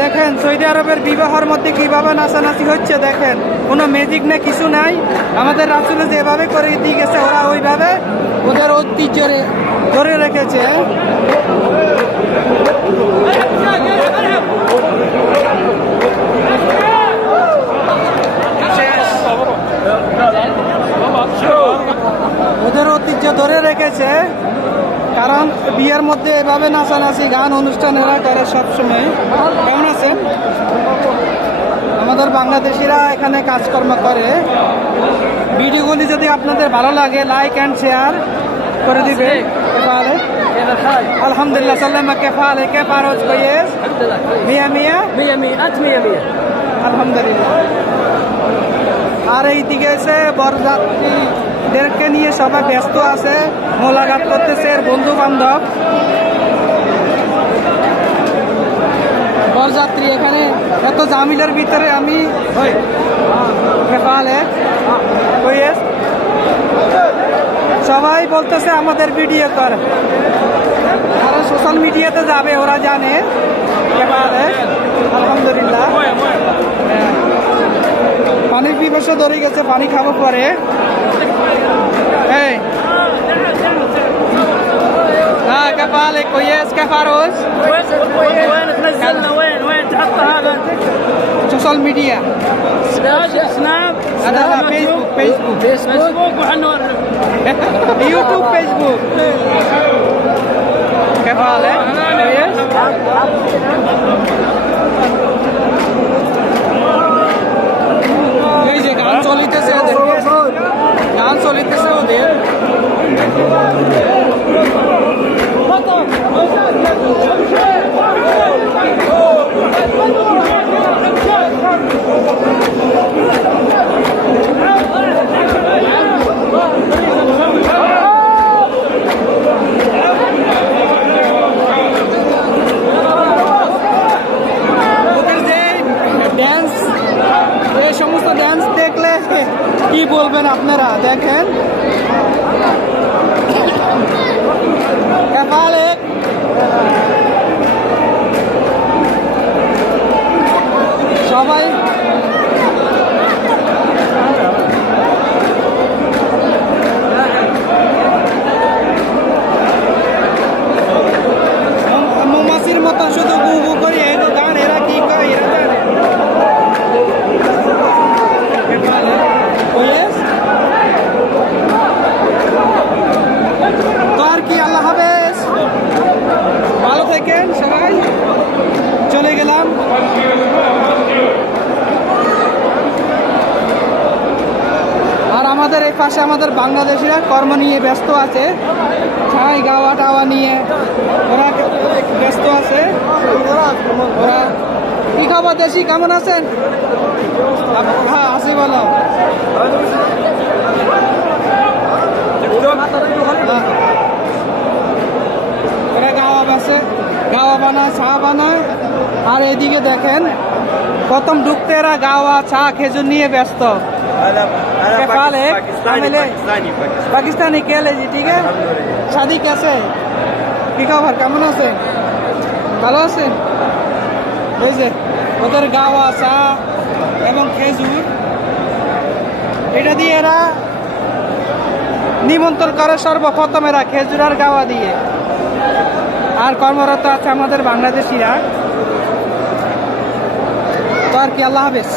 দেখেন সৌদি আরবের বিবাহের মধ্যে কিভাবে নাচানাচি হচ্ছে দেখেন, কোনো ম্যাজিক না কিছু নাই। আমাদের রাসূল যেভাবে করে দিয়ে গেছে ওরা ওইভাবে ওদের ঐতিহ্য ধরে রেখেছে। ওদের ঐতিহ্য ধরে রেখেছে, কারণ বিয়ের মধ্যে এভাবে নাচানাচি গান অনুষ্ঠান এরা করে সবসময়। কেমন আছেন? আমাদের বাংলাদেশিরা এখানে কাজকর্ম করে। ভিডিওগুলি যদি আপনাদের ভালো লাগে লাইক অ্যান্ড শেয়ার করে দিবে। আলহামদুলিল্লাহ সাল্লামা কেফালে কেফারোজ কইয়েস মিয়া মিয়া মিয়া মিয়া মিয়া মিয়া আলহামদুলিল্লাহ। আর এইদিকে এসে বরযাত্রীদেরকে নিয়ে সবাই ব্যস্ত আছে, মোলাকাত করতেছে বন্ধু বান্ধব। বরযাত্রী এখানে এত জামিলের ভিতরে আমি সবাই বলতেছে আমাদের ভিডিও কর, কারণ সোশ্যাল মিডিয়াতে যাবে ওরা জানে। আলহামদুলিল্লাহ পানির পিপাসা ধরে গেছে, পানি খাবো পরে। كفالك كويس كيف عروس؟ وين تنزلنا وين تحط هذا؟ سوشيال ميديا سناب هذا فيسبوك وحنا يوتيوب فيسبوك كيف حالك؟ كويس؟ এই যে গান চলিতেছে গান চলিতেছে ওদের। এই সমস্ত ড্যান্স দেখলে কি বলবেন আপনারা? দেখেন সবাই মৌমাছির মতো শুধু গু গু করি এই তো গান। এরা কি করে এরা জানে। তো আর কি, আল্লাহ হাফেজ, ভালো থাকেন সবাই। চলে গেলাম। আর আমাদের এই পাশে আমাদের বাংলাদেশিরা কর্ম নিয়ে ব্যস্ত আছে, ছাই গাওয়া টাওয়া নিয়ে ওরা ব্যস্ত আছে। ওরা কি খবর দেশি, কেমন আছেন? হ্যাঁ আসি বলো। এরা গাওয়া বাসে গাওয়া বানায়, চা বানায়। আর এদিকে দেখেন প্রথম ঢুকতে এরা গাওয়া চা খেজুর নিয়ে ব্যস্ত। পাকিস্তানি কেলে জি, ঠিক আছে। শাদি কেসে, কি খবর, কেমন আছে? ভালো আছেন? এই যে ওদের গাওয়া চা এবং খেজুর, এটা দিয়ে এরা নিমন্ত্রণ করে সর্বপ্রথম এরা খেজুর আর গাওয়া দিয়ে। আর কর্মরত আছে আমাদের বাংলাদেশিরা। তো আর কি, আল্লাহ হাফেজ।